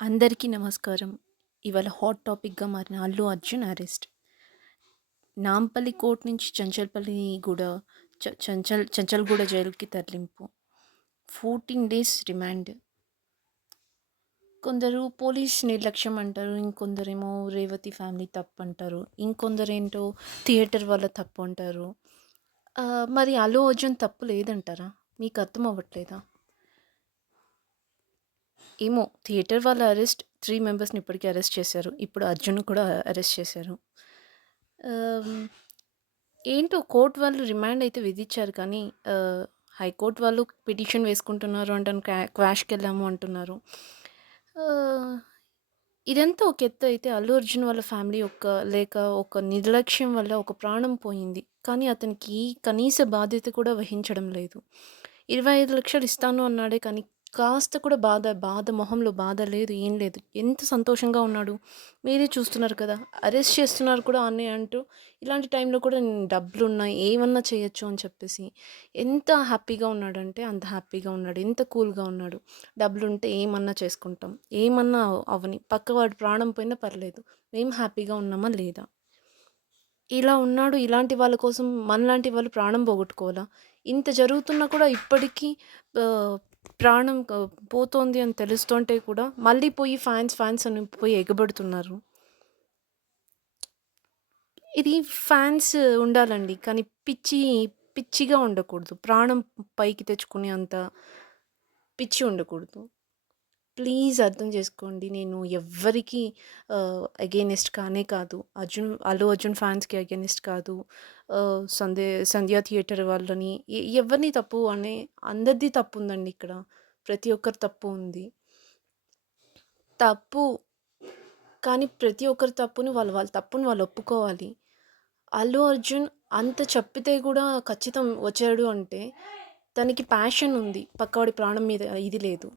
అందరికీ నమస్కారం. ఇవాళ హాట్ టాపిక్‌గా మారిన 'అల్లు అర్జున్' అరెస్ట్. నాంపల్లి కోర్ట్ నుంచి చంచల్గూడ జైలుకి తరలింపు. 14 డేస్ రిమాండ్. కొందరు పోలీస్ నిర్లక్ష్యం అంటారు. ఇంకొందరేమో రేవతి ఫ్యామిలీ తప్పంటారు. ఇంకొందరేంటో థియేటర్ వాళ్ళ తప్పు అంటారు. మరి 'అల్లు అర్జున్' తప్పు లేదంటారా? మీకు అర్థం అవ్వట్లేదా? ఏమో థియేటర్ వాళ్ళ అరెస్ట్ 3 మెంబర్స్‌ని ఇప్పటికే అరెస్ట్ చేశారు. ఇప్పుడు అర్జున్‌ని కూడా అరెస్ట్ చేశారు. ఆహ్, ఏంటో కోర్ట్ వాళ్ళు రిమాండ్ అయితే విధించారు కానీ హైకోర్ట్ వాళ్ళు పిటిషన్ వేసుకుంటున్నారు అంటాను క్వాష్‌కెళ్ళాము అంటున్నారు. ఆహ్, ఇదంతా ఒక ఎత్తు అయితే అల్లు అర్జున్ వాళ్ళ ఫ్యామిలీ ఒక నిర్లక్ష్యం వల్ల ఒక ప్రాణం పోయింది. కానీ అతనికి కనీస బాధ్యత కూడా వహించడం లేదు. 25,00,000 ఇస్తాను అన్నాడే కానీ కాస్త కూడా బాధ మొహంలో బాధ లేదు. ఏం లేదు. ఎంత సంతోషంగా ఉన్నాడు. మీరే చూస్తున్నారు కదా! అరెస్ట్ చేస్తున్నారు కూడా అన్నయ్య అంటూ, ఇలాంటి టైంలో కూడా డబ్బులున్నాయి ఏమన్నా చేయొచ్చు అని చెప్పేసి ఎంత హ్యాపీగా ఉన్నాడంటే అంత హ్యాపీగా ఉన్నాడు. ఎంత కూల్‌గా ఉన్నాడు. డబ్బులుంటే ఏమన్నా చేసుకుంటాం. ఏమన్నా అవ్వని. పక్కవాడి ప్రాణం పోయినా పర్లేదు. మేము హ్యాపీగా ఉన్నామా లేదా? ఇలా ఉన్నాడు. ఇలాంటి వాళ్ళ కోసం మనలాంటి వాళ్ళు ప్రాణం పోగొట్టుకోవాలా? ఇంత జరుగుతున్నా కూడా ఇప్పటికీ ఆహ్, ప్రాణం పోతోంది అని తెలుస్తుంటే కూడా మళ్ళీ పోయి ఫాన్స్ అని పోయి ఎగబడుతున్నారు. ఇది ఫాన్స్ ఉండాలండి. కానీ పిచ్చిగా ఉండకూడదు. ప్రాణం పైకి తెచ్చుకునే అంత పిచ్చి ఉండకూడదు. ప్లీజ్ అర్థం చేసుకోండి. నేను ఎవ్వరికీ అగైనెస్ట్ కానే కాదు. 'అల్లు అర్జున్' ఫ్యాన్స్‌కి అగైనెస్ట్ కాదు. సంధ్య థియేటర్ వాళ్ళని ఎవరిని తప్పు అనే అందరిది తప్పుందండి ఇక్కడ. ప్రతి ఒక్కరి తప్పు ఉంది. తప్పు కానీ ప్రతి ఒక్కరి తప్పుని వాళ్ళ తప్పుని వాళ్ళు ఒప్పుకోవాలి. 'అల్లు అర్జున్' అంత చెప్పితే గూడా ఖచ్చితం వచ్చాడు అంటే, తనకి ప్యాషన్ ఉంది. పక్కవాడి ప్రాణం మీద ఇది లేదు.